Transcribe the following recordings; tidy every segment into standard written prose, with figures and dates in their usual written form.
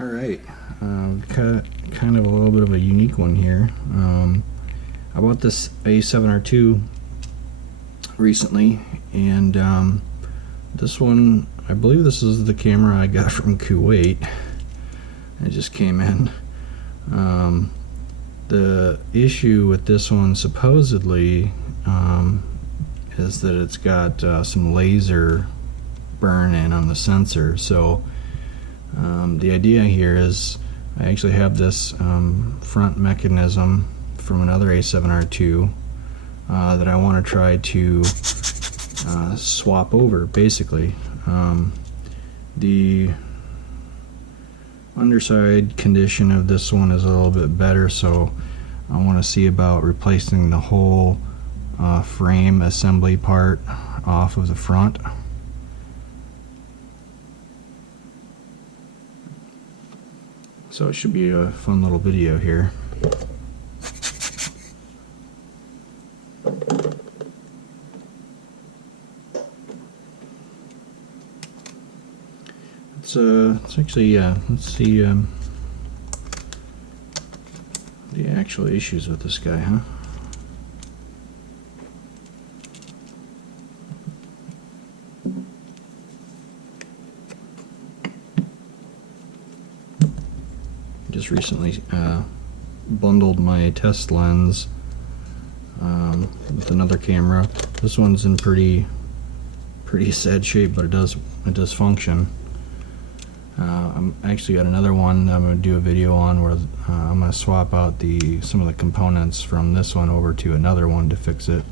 Alright, got kind of a little bit of a unique one here. I bought this A7R2 recently, and this one, I believe this is the camera I got from Kuwait. It just came in. The issue with this one supposedly is that it's got some laser burn in on the sensor. So the idea here is I actually have this front mechanism from another A7R2 that I want to try to swap over, basically. The underside condition of this one is a little bit better, so I want to see about replacing the whole frame assembly part off of the front. So it should be a fun little video here. It's actually, let's see the actual issues with this guy, huh? Just recently bundled my test lens with another camera. This one's in pretty sad shape, but it does function. I'm actually got another one that I'm going to do a video on where I'm going to swap out some of the components from this one over to another one to fix it.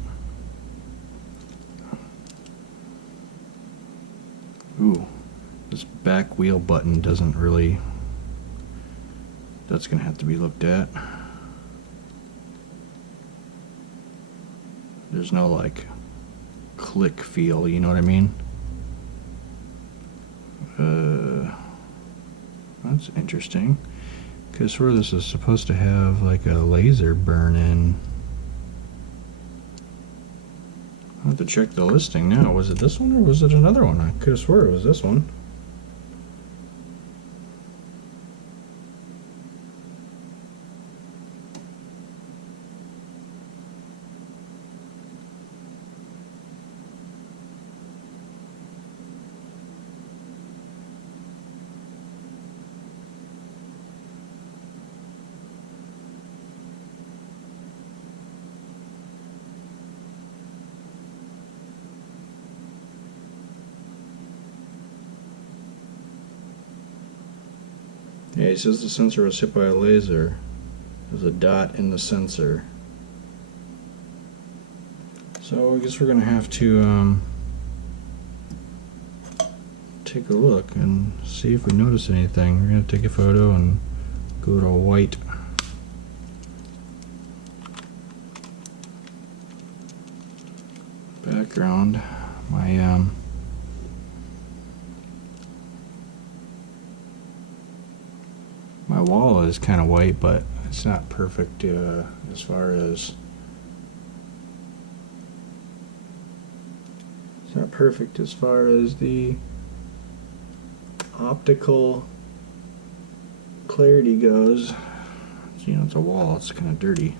Ooh, this back wheel button doesn't really. That's going to have to be looked at. There's no like click feel, you know what I mean? That's interesting, because where this is supposed to have like a laser burn in. I'll have to check the listing now. Was it this one or was it another one? I could have swore it was this one. Yeah, he says the sensor was hit by a laser. There's a dot in the sensor. So I guess we're gonna have to take a look and see if we notice anything. We're gonna take a photo and go to white. Background. My wall is kind of white, but it's not perfect as far as the optical clarity goes. You know, it's a wall, it's kind of dirty.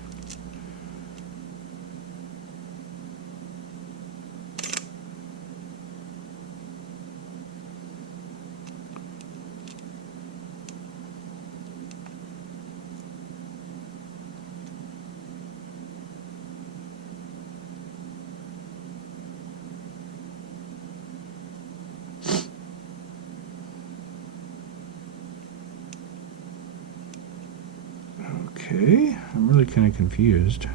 Okay, I'm really kind of confused.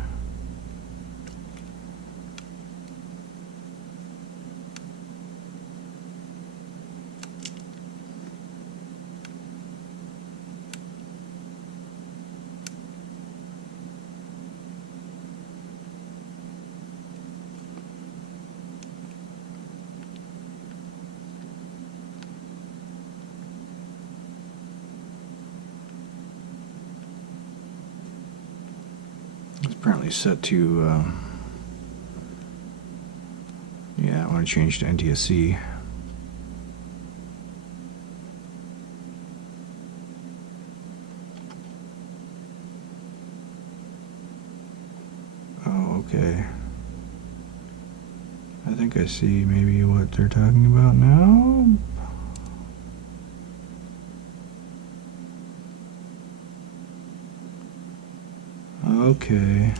Apparently set to, yeah, I want to change to NTSC. Okay. I think I see maybe what they're talking about now. Okay.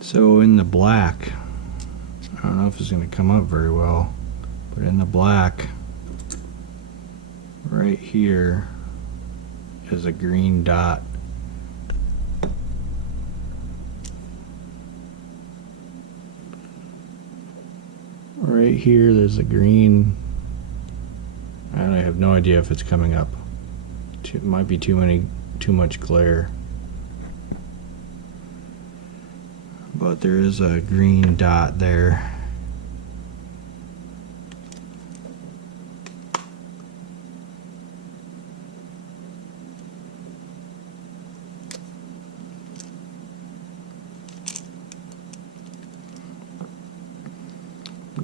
So in the black, I don't know if it's going to come up very well, but in the black, right here is a green dot. Right here, there's a green. I have no idea if it's coming up. Might be too much glare. But there is a green dot there.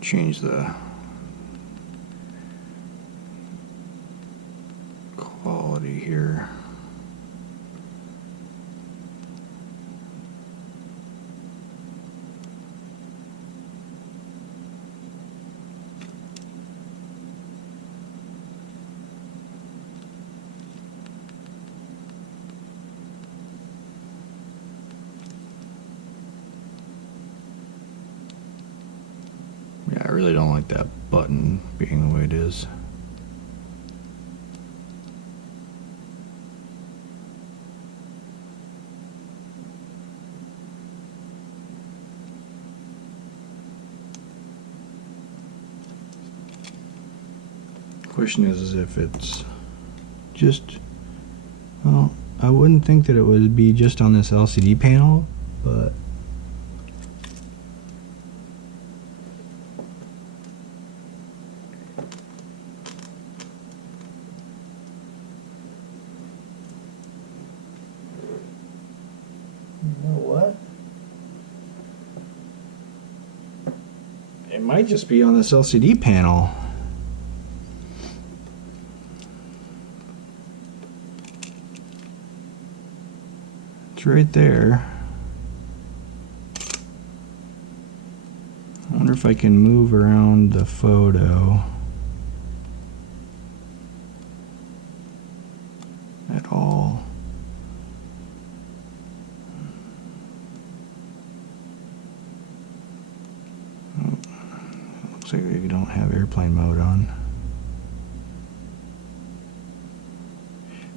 Change the quality here. Yeah, I really don't like that button being the way it is. Question is if it's just, well, I wouldn't think that it would be just on this LCD panel, but you know what? It might just be on this LCD panel. It's right there. I wonder if I can move around the photo at all. Oh, looks like we don't have airplane mode on.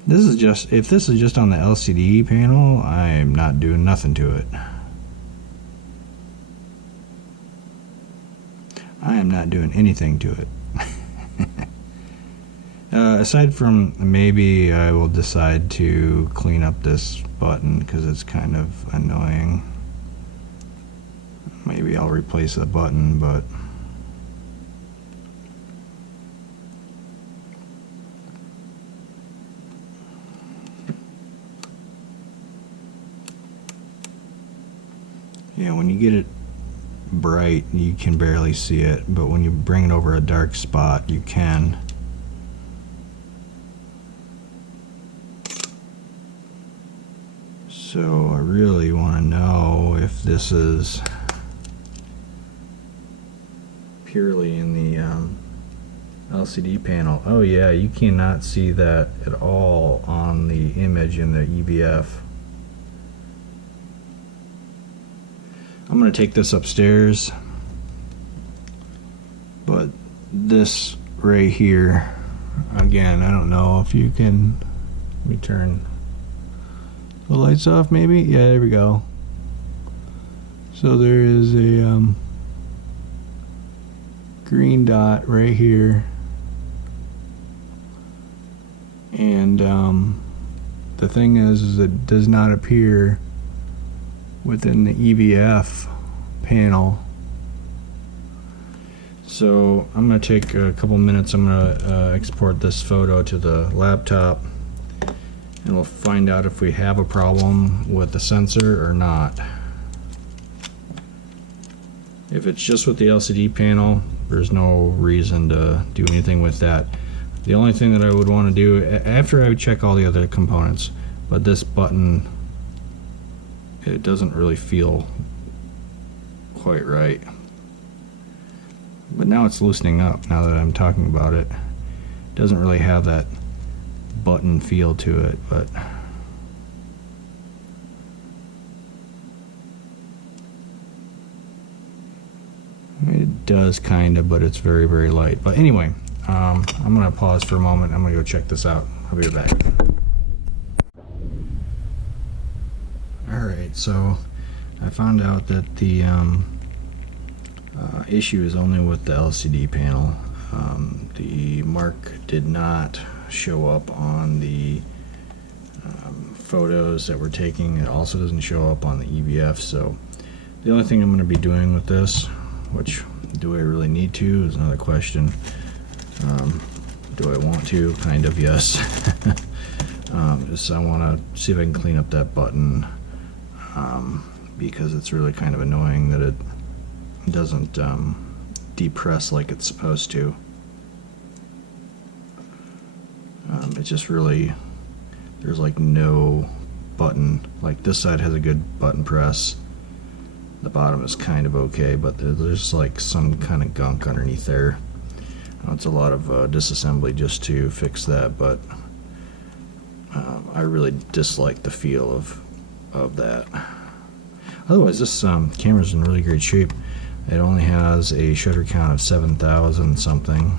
This is just, if this is just on the LCD panel, I am not doing nothing to it. I am not doing anything to it. Aside from maybe I will decide to clean up this button because it's kind of annoying. Maybe I'll replace the button, but yeah, when you get it bright, you can barely see it, but when you bring it over a dark spot, you can. So I really want to know if this is purely in the LCD panel. Oh yeah, you cannot see that at all on the image in the EVF. I'm going to take this upstairs, but this right here, again, I don't know if you can, let me turn the lights off maybe. Yeah, there we go. So there is a green dot right here, and the thing is it does not appear within the EVF panel. So I'm going to take a couple minutes. I'm going to export this photo to the laptop, and we'll find out if we have a problem with the sensor or not. If it's just with the LCD panel, there's no reason to do anything with that. The only thing that I would want to do after I would check all the other components, but this button, it doesn't really feel quite right. But now it's loosening up now that I'm talking about it. It doesn't really have that button feel to it, but it does kind of, but it's very, very light. But anyway, I'm going to pause for a moment. I'm going to go check this out. I'll be right back. Alright, so I found out that the issue is only with the LCD panel. The mark did not show up on the photos that we're taking. It also doesn't show up on the EVF, so the only thing I'm going to be doing with this, which do I really need to, is another question. Do I want to? Kind of, yes. Is I want to see if I can clean up that button, because it's really kind of annoying that it doesn't depress like it's supposed to. It just really, there's like no button. Like this side has a good button press. The bottom is kind of okay, but there's like some kind of gunk underneath there. It's a lot of disassembly just to fix that, but I really dislike the feel of that. Otherwise, this camera's in really great shape. It only has a shutter count of 7,000 something.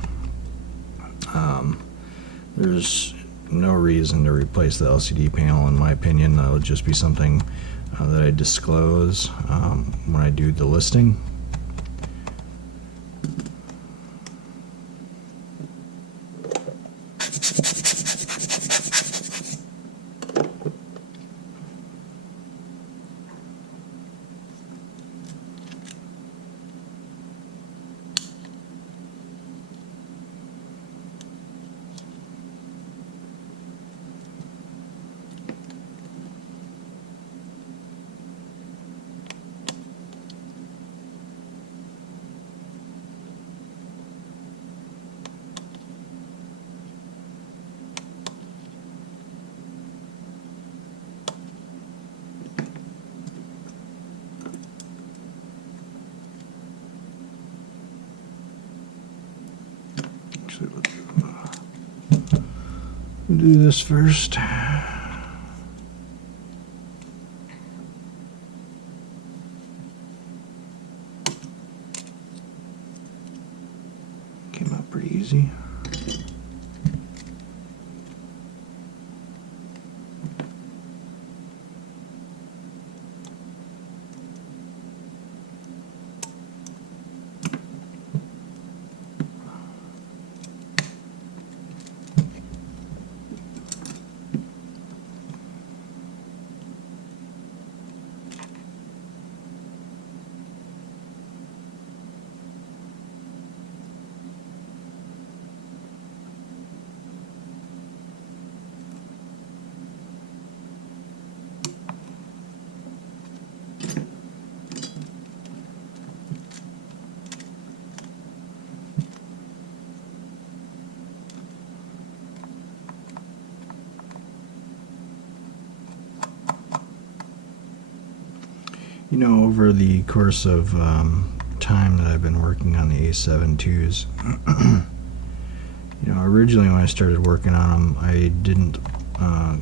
There's no reason to replace the LCD panel, in my opinion. That would just be something that I disclose when I do the listing. We'll do this first. Came out pretty easy. You know, over the course of time that I've been working on the A7R2s, you know, originally when I started working on them, I didn't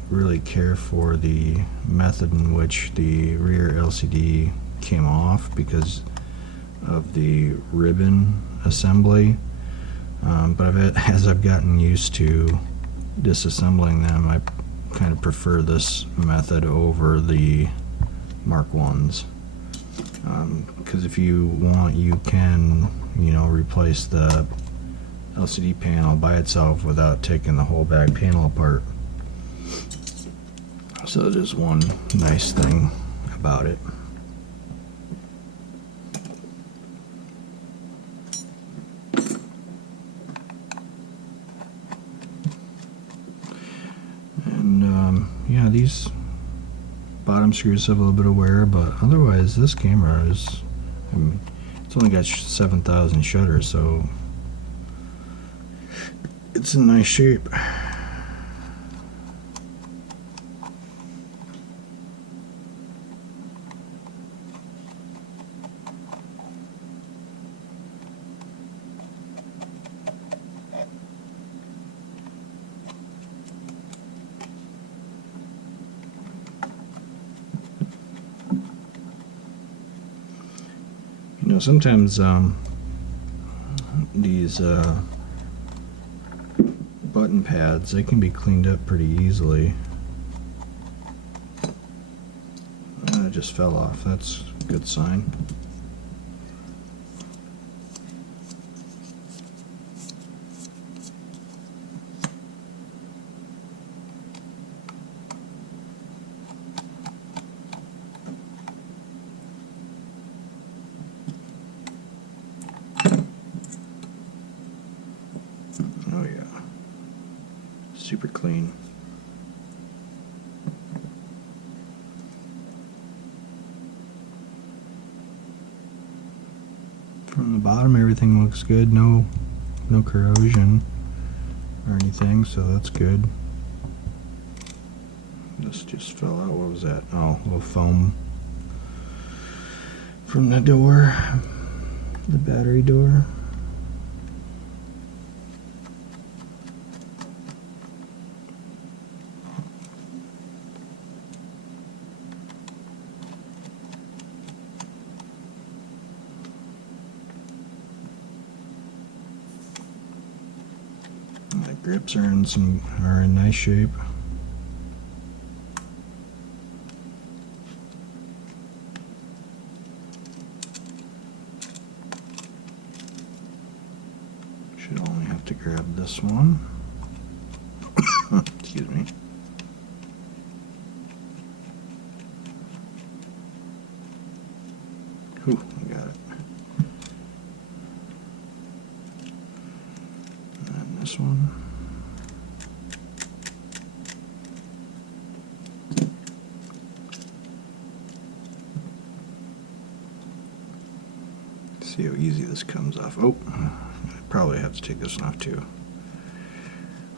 really care for the method in which the rear LCD came off because of the ribbon assembly. But as I've gotten used to disassembling them, I kind of prefer this method over the Mark 1s. Because if you want, you can, you know, replace the LCD panel by itself without taking the whole back panel apart. So that is one nice thing about it. And yeah, these bottom screws have a little bit of wear, but otherwise this camera is, I mean, It's only got 7,000 shutters, so it's in nice shape. You know, sometimes these button pads, they can be cleaned up pretty easily. It just fell off. That's a good sign. Oh yeah, super clean. From the bottom, everything looks good. No corrosion or anything, so that's good. This just fell out. What was that? Oh, a little foam from the door, the battery door. The grips are in nice shape. Should only have to grab this one. Excuse me. Whew, I got it. And this one. See how easy this comes off. Oh, I probably have to take this one off too.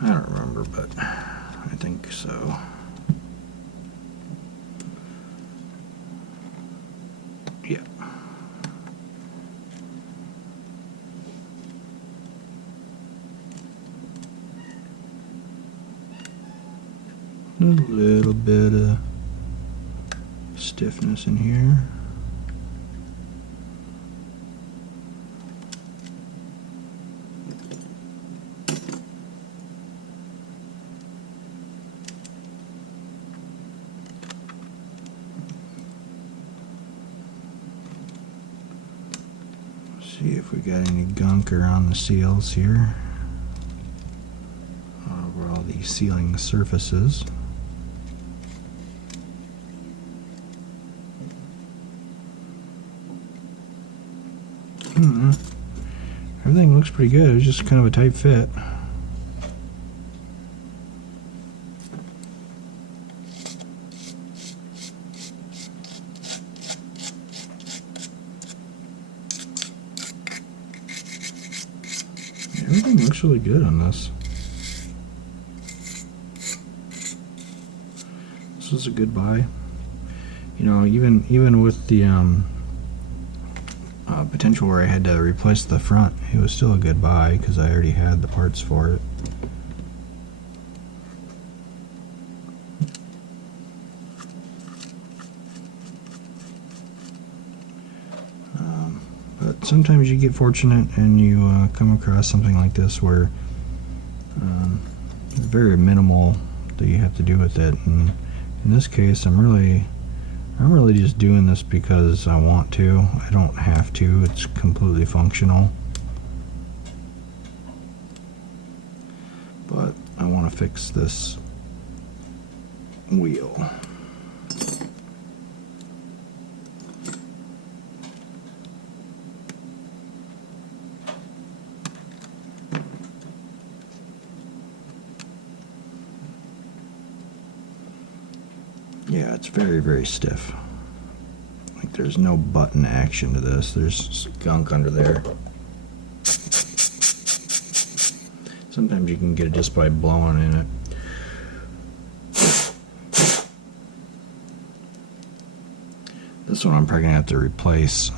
I don't remember, but I think so. Yeah. A little bit of stiffness in here. See if we got any gunk around the seals here, over all these sealing surfaces. Everything looks pretty good. It's just kind of a tight fit. Everything looks really good on this. This was a good buy. You know, even with the potential where I had to replace the front, it was still a good buy because I already had the parts for it. But sometimes you get fortunate and you come across something like this where it's very minimal that you have to do with it. And in this case, I'm really just doing this because I want to. I don't have to. It's completely functional. But I want to fix this wheel. Yeah, it's very, very stiff. Like there's no button action to this. There's gunk under there. Sometimes you can get it just by blowing in it. This one I'm probably gonna have to replace.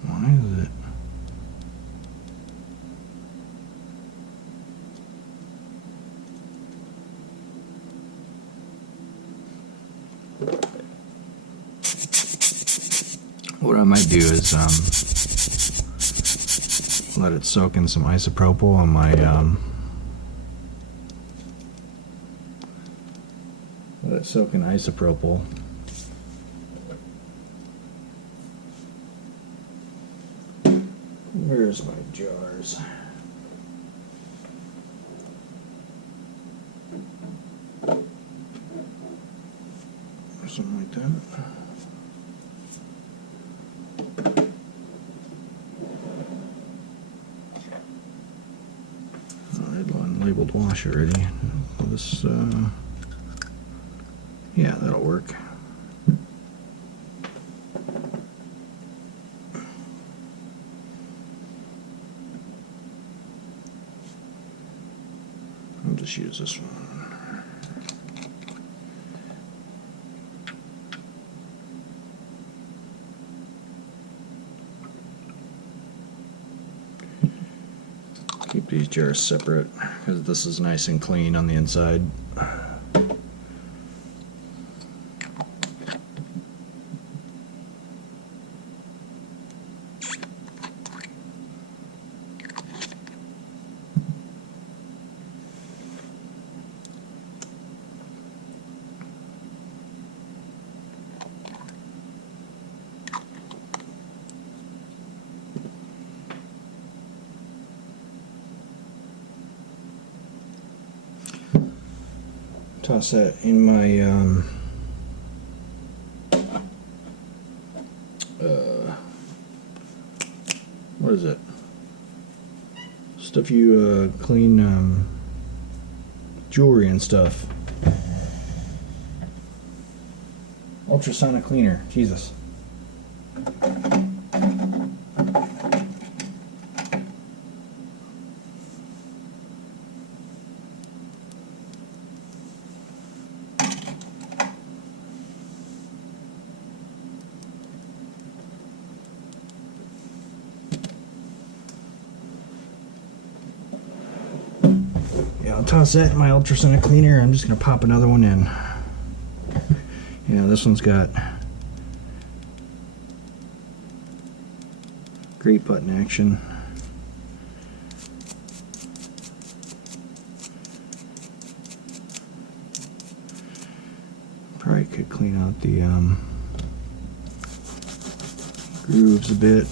Why is it? What I might do is let it soak in some isopropyl on my let it soak in isopropyl. Where's my jars? Or something like that. Labeled wash already. This, yeah, that'll work. I'll just use this one. Keep these jars separate because this is nice and clean on the inside. Toss that in my what is it? Stuff you clean jewelry and stuff. Ultrasonic cleaner. Jesus. Yeah, I'll toss that in my ultrasonic cleaner. I'm just going to pop another one in. Yeah, this one's got great button action. Probably could clean out the grooves a bit.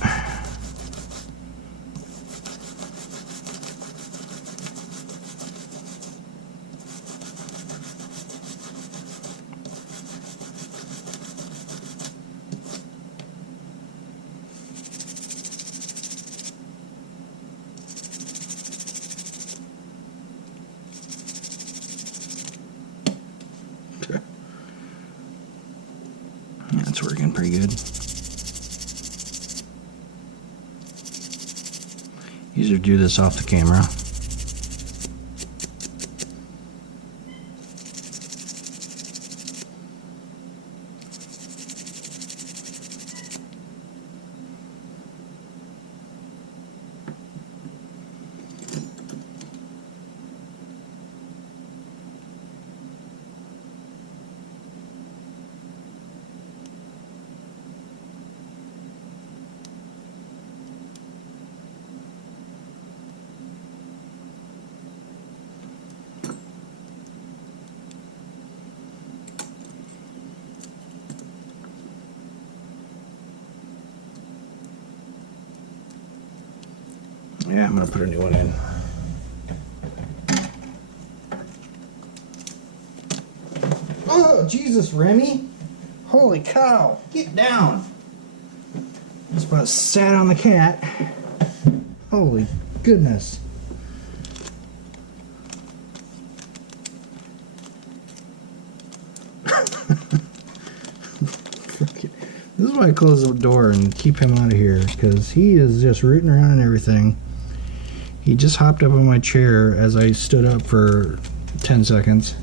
That's working pretty good. Easier to do this off the camera. Yeah, I'm gonna put a new one in. Oh, Jesus, Remy! Holy cow! Get down! Just about sat on the cat. Holy goodness. This is why I close the door and keep him out of here, because he is just rooting around and everything. He just hopped up on my chair as I stood up for 10 seconds.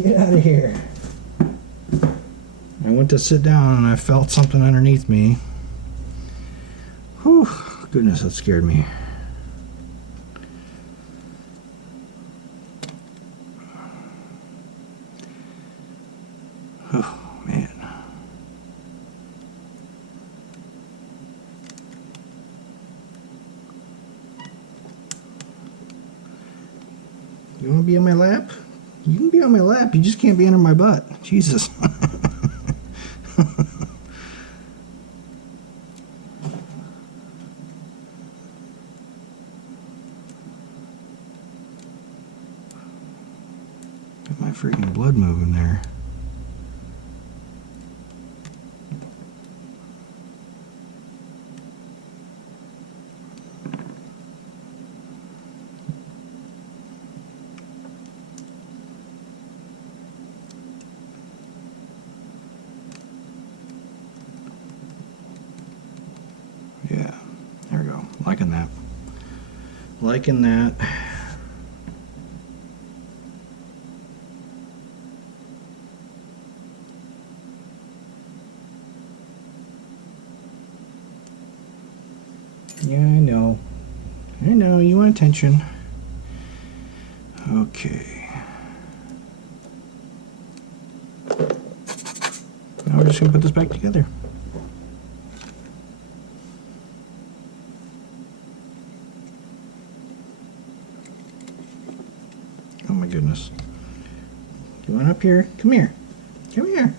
Get out of here. I went to sit down and I felt something underneath me. Whew, goodness, that scared me. Oh, man. You want to be on my lap? You can be on my lap, you just can't be under my butt. Jesus. Got my freaking blood moving there. Yeah, there we go. Liking that. Liking that. Yeah, I know. I know, you want attention. Okay. Now we're just going to put this back together. Oh my goodness. You want up here? Come here. Come here.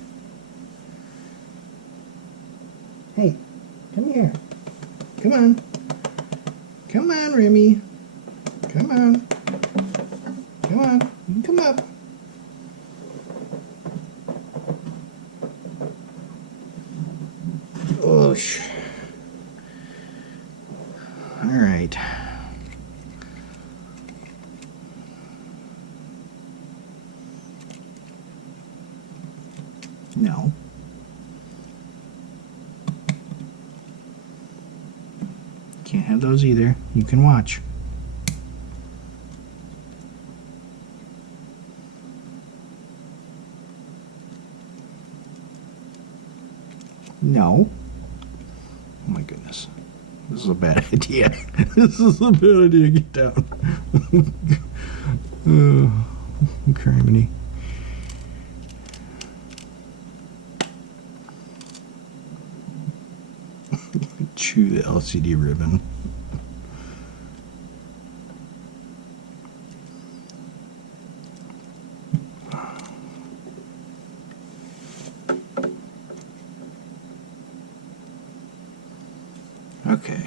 Hey, come here. Come on. Come on, Remy. Come on. Come on. You can come up. Oh, all right. No. Can't have those either. You can watch. No. Oh my goodness. This is a bad idea. This is a bad idea. Get down. Oh, criminy. Chew the LCD ribbon. Okay.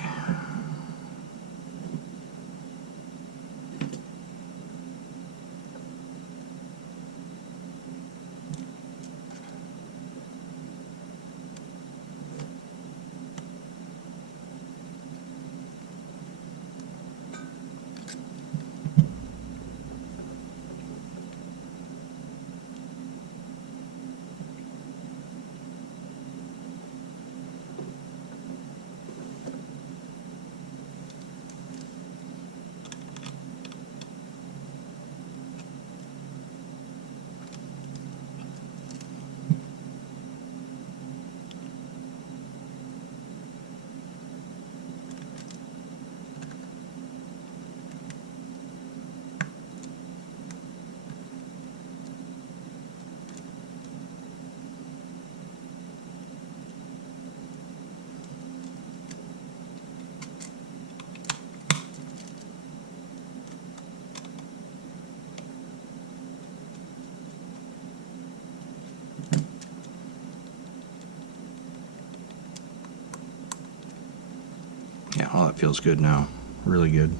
Yeah, oh, that feels good now. Really good.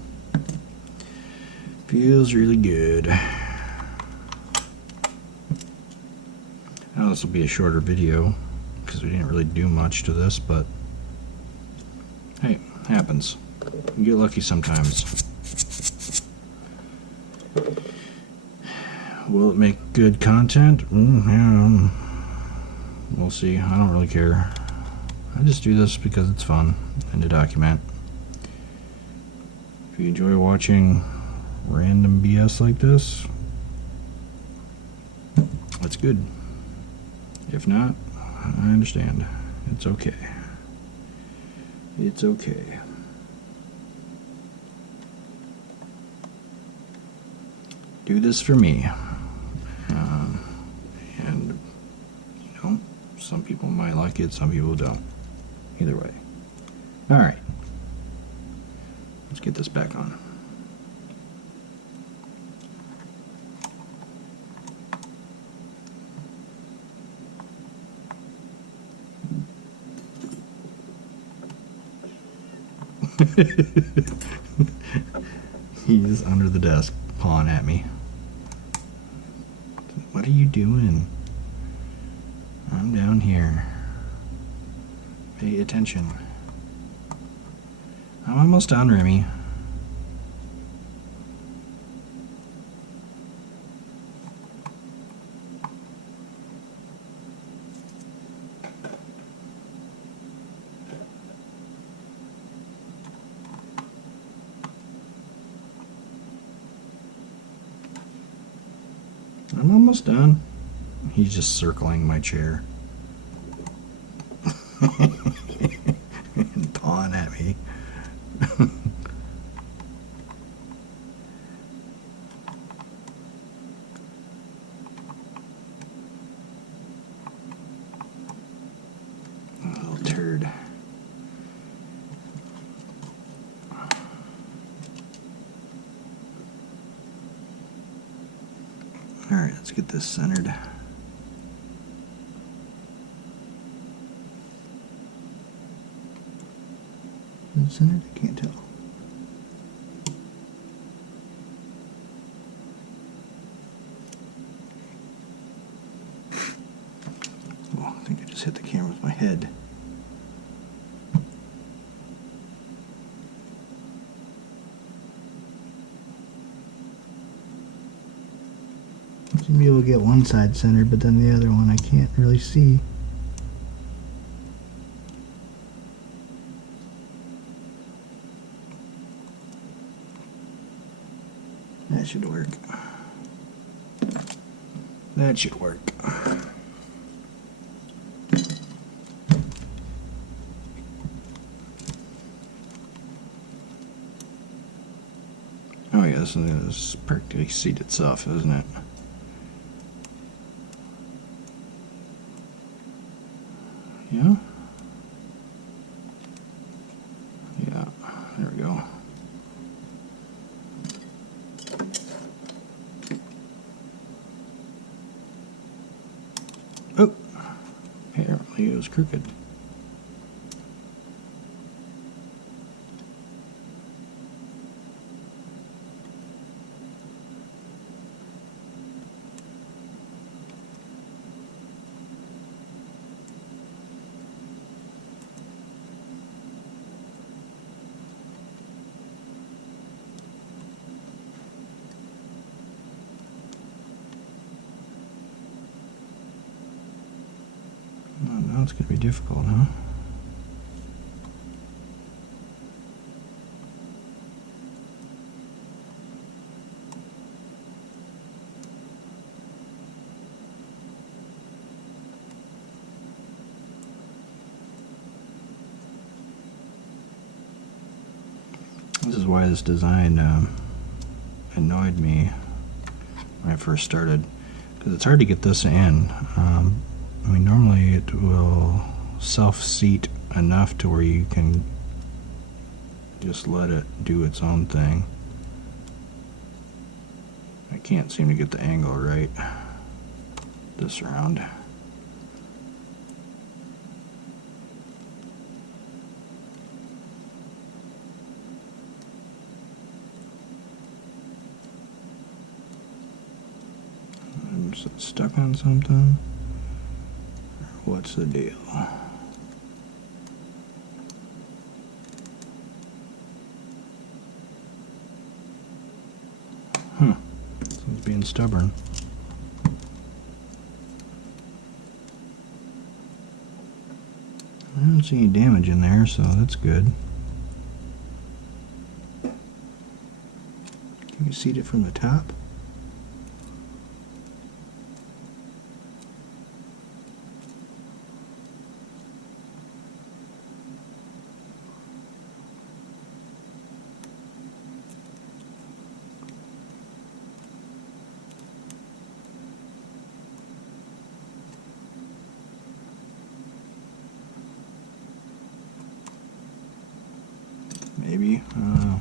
Feels really good. Now this will be a shorter video because we didn't really do much to this, but hey, happens. You get lucky sometimes. Will it make good content? we'll see. I don't really care. I just do this because it's fun and to document. If you enjoy watching random BS like this, that's good. If not, I understand. It's okay. It's okay. Do this for me. And, you know, some people might like it, some people don't. Either way. Alright. Let's get this back on. He's under the desk pawing at me. What are you doing? I'm down here. Pay attention. I'm almost done, Remy. I'm almost done. He's just circling my chair. And pawing at me. Little turd. Alright, let's get this centered. Is it centered? I can't tell. Oh, I think I just hit the camera with my head. I seem to be able to get one side centered, but then the other one I can't really see. That should work. That should work. Oh yeah, this is practically seat itself, isn't it? Yeah? Yeah, there we go. Oh, apparently it was crooked. Oh, now it's going to be difficult, huh? This is why this design annoyed me when I first started, because it's hard to get this in. I mean, normally it will self-seat enough to where you can just let it do its own thing. I can't seem to get the angle right this round. I'm stuck on something. What's the deal? Someone's being stubborn. don't see any damage in there, so that's good. Can you see it from the top? Maybe. I don't know.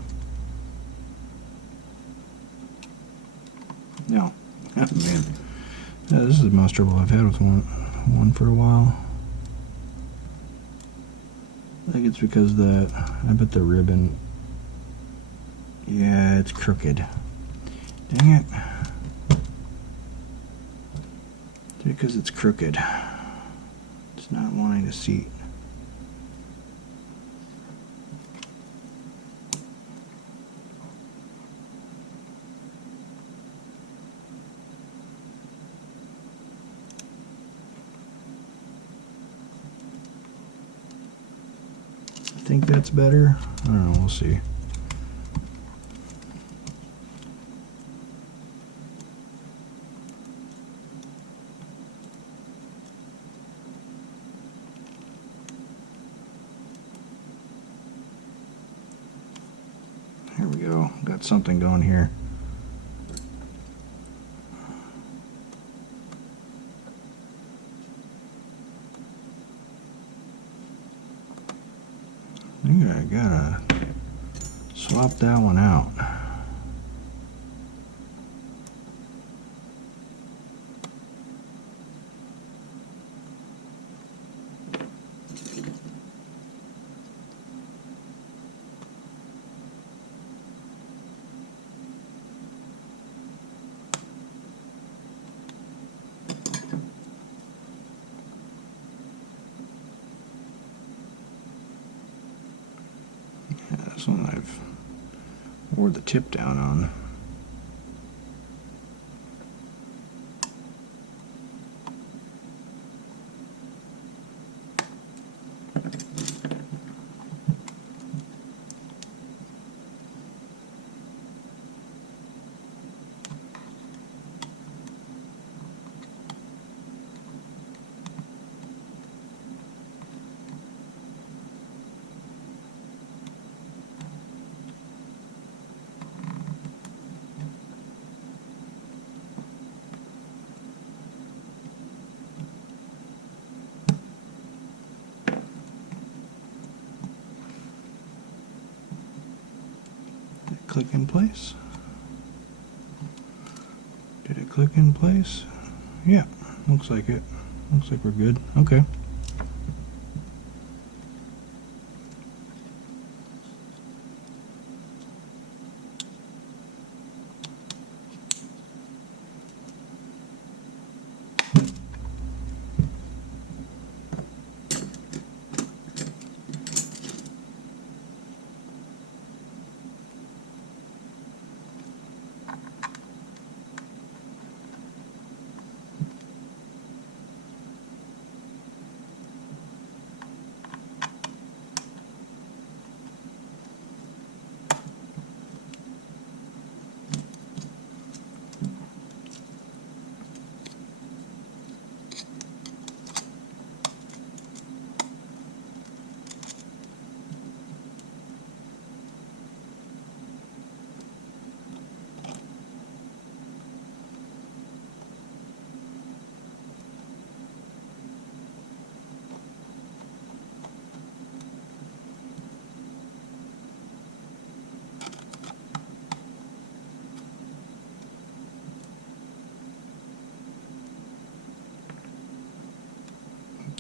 No. Oh, man. Yeah, this is the most trouble I've had with one for a while. I think it's because I bet the ribbon, yeah, it's crooked. Dang it. It's because it's crooked. It's not wanting to seat. I think that's better. I don't know, we'll see. Here we go. Got something going here. I think I gotta swap that one out. This one I've wore the tip down on. Click in place. Did it click in place? Yeah, looks like it. Looks like we're good. Okay.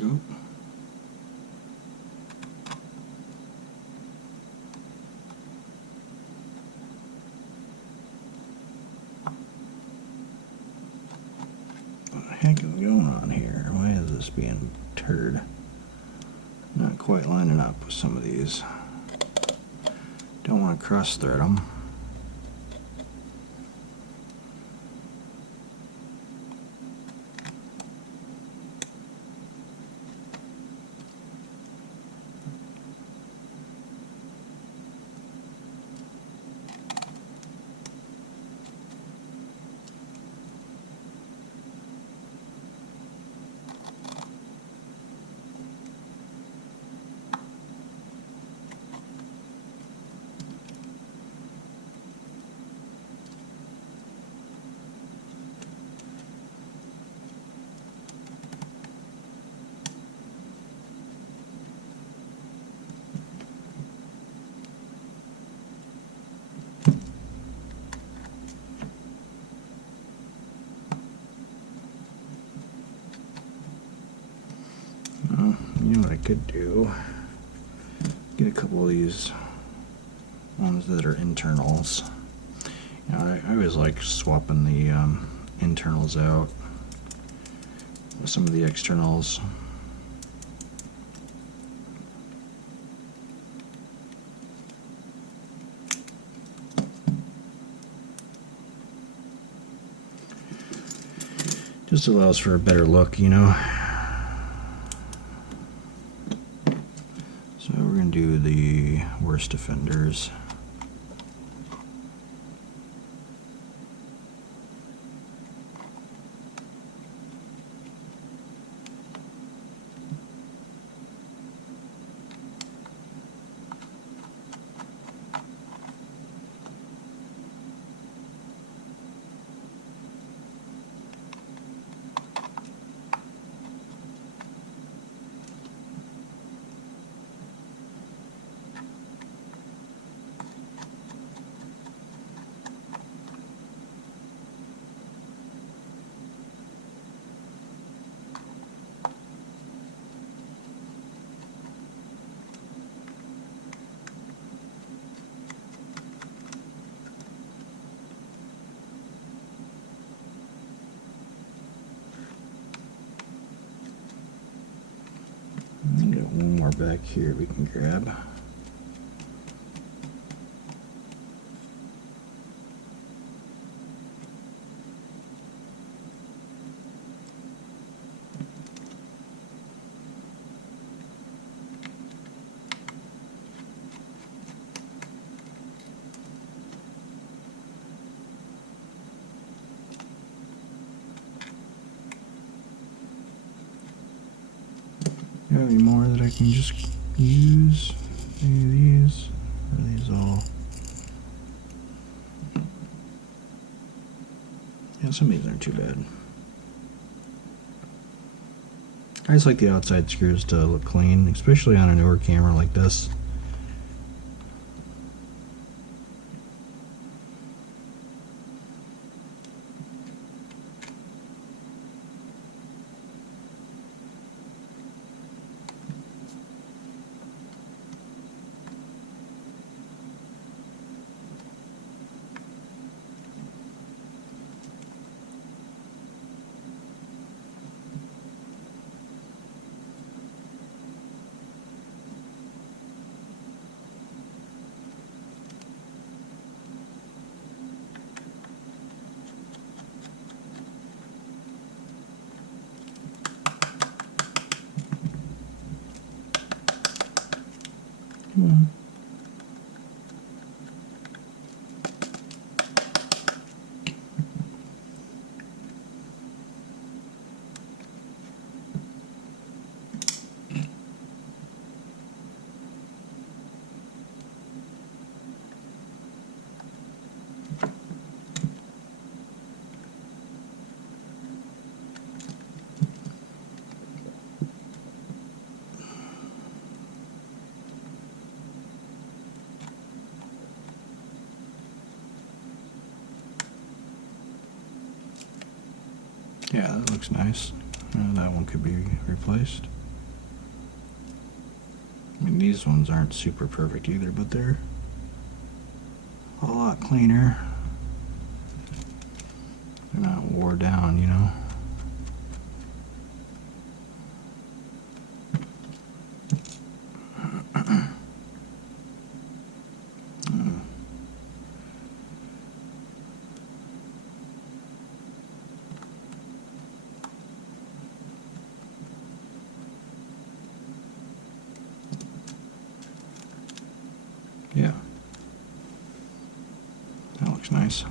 Oop. What the heck is going on here? Why is this being turd? Not quite lining up with some of these. Don't want to cross thread them. You know what I could do? Get a couple of these ones that are internals. You know, I always like swapping the internals out with some of the externals. Just allows for a better look, you know. So we're going to do the worst offenders. Got one more back here we can grab. Got any more that I can just use? Any of these? Or are these all? Yeah, some of these aren't too bad. I just like the outside screws to look clean, especially on a newer camera like this. Come on. Yeah, that looks nice. That one could be replaced. I mean, these ones aren't super perfect either, but they're a lot cleaner. They're not wore down, you know. Yeah, that looks nice.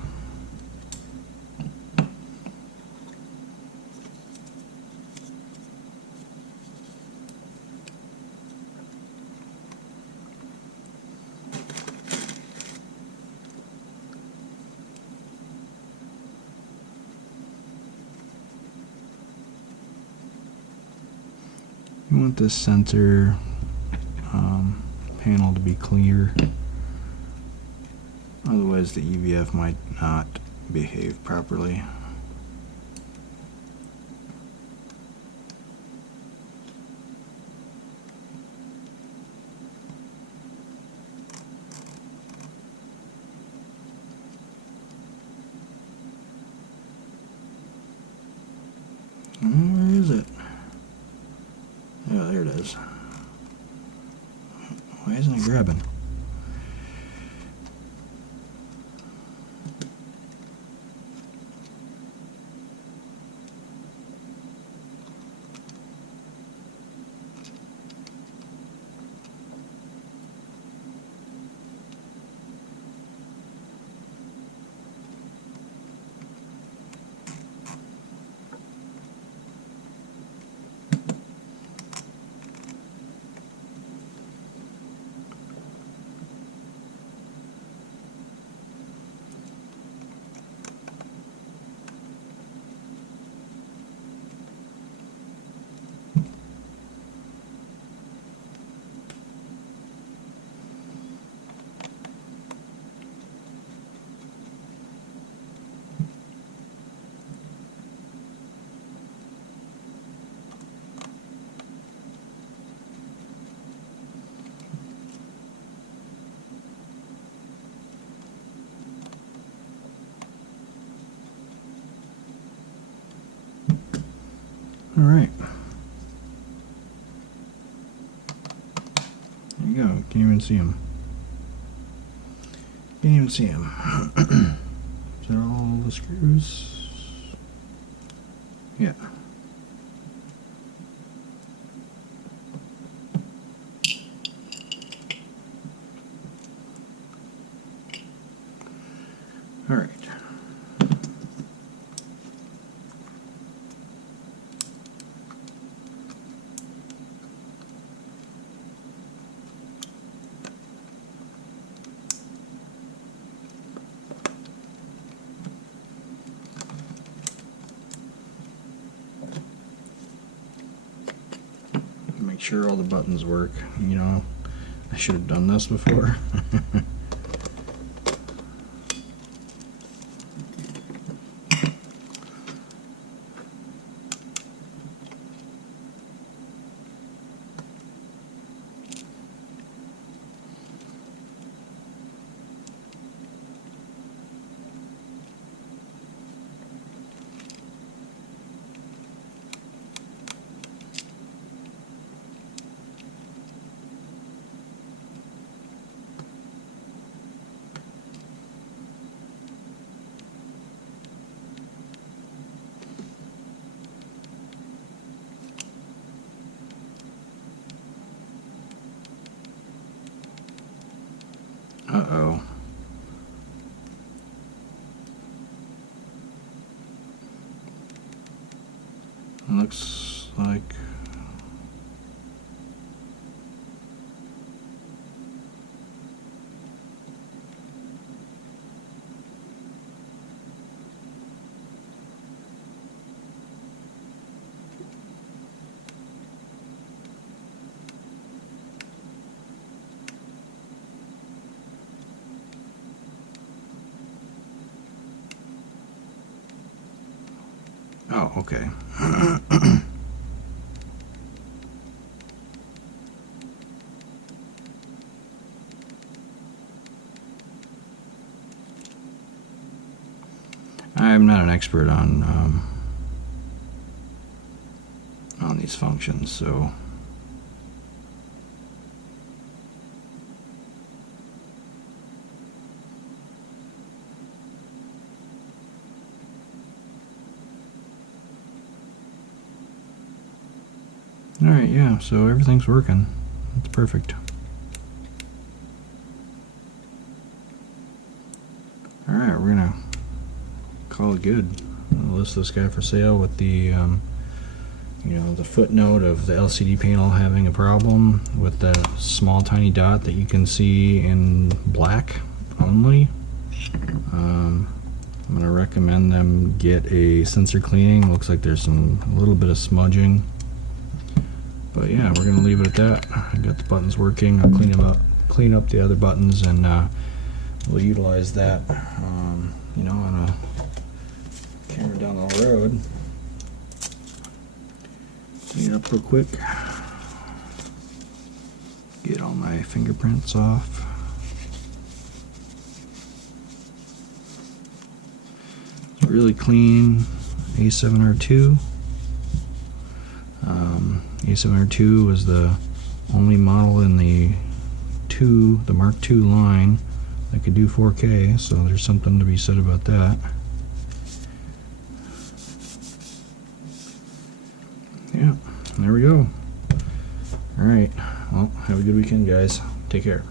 You want this sensor panel to be clear, otherwise the EVF might not behave properly. Where is it? Oh, there it is. Why isn't it grabbing? All right. There you go. Can't even see him. Can't even see him. Is that all the screws? Yeah. All right. Make sure all the buttons work. You know, I should have done this before. Uh-oh. Looks like... Oh, okay. I'm not an expert on these functions, so alright, yeah, so everything's working. It's perfect. Alright, we're gonna call it good. I'll list this guy for sale with the you know, the footnote of the LCD panel having a problem with the small tiny dot that you can see in black only. I'm gonna recommend them get a sensor cleaning. Looks like there's a little bit of smudging. But yeah, we're gonna leave it at that. I got the buttons working. I'll clean up the other buttons, and we'll utilize that, you know, on a camera down the road. Clean up real quick. Get all my fingerprints off. It's really clean A7R2. A7R2 was the only model in the Mark II line that could do 4K, so there's something to be said about that. Yeah, there we go. Alright, well, have a good weekend, guys. Take care.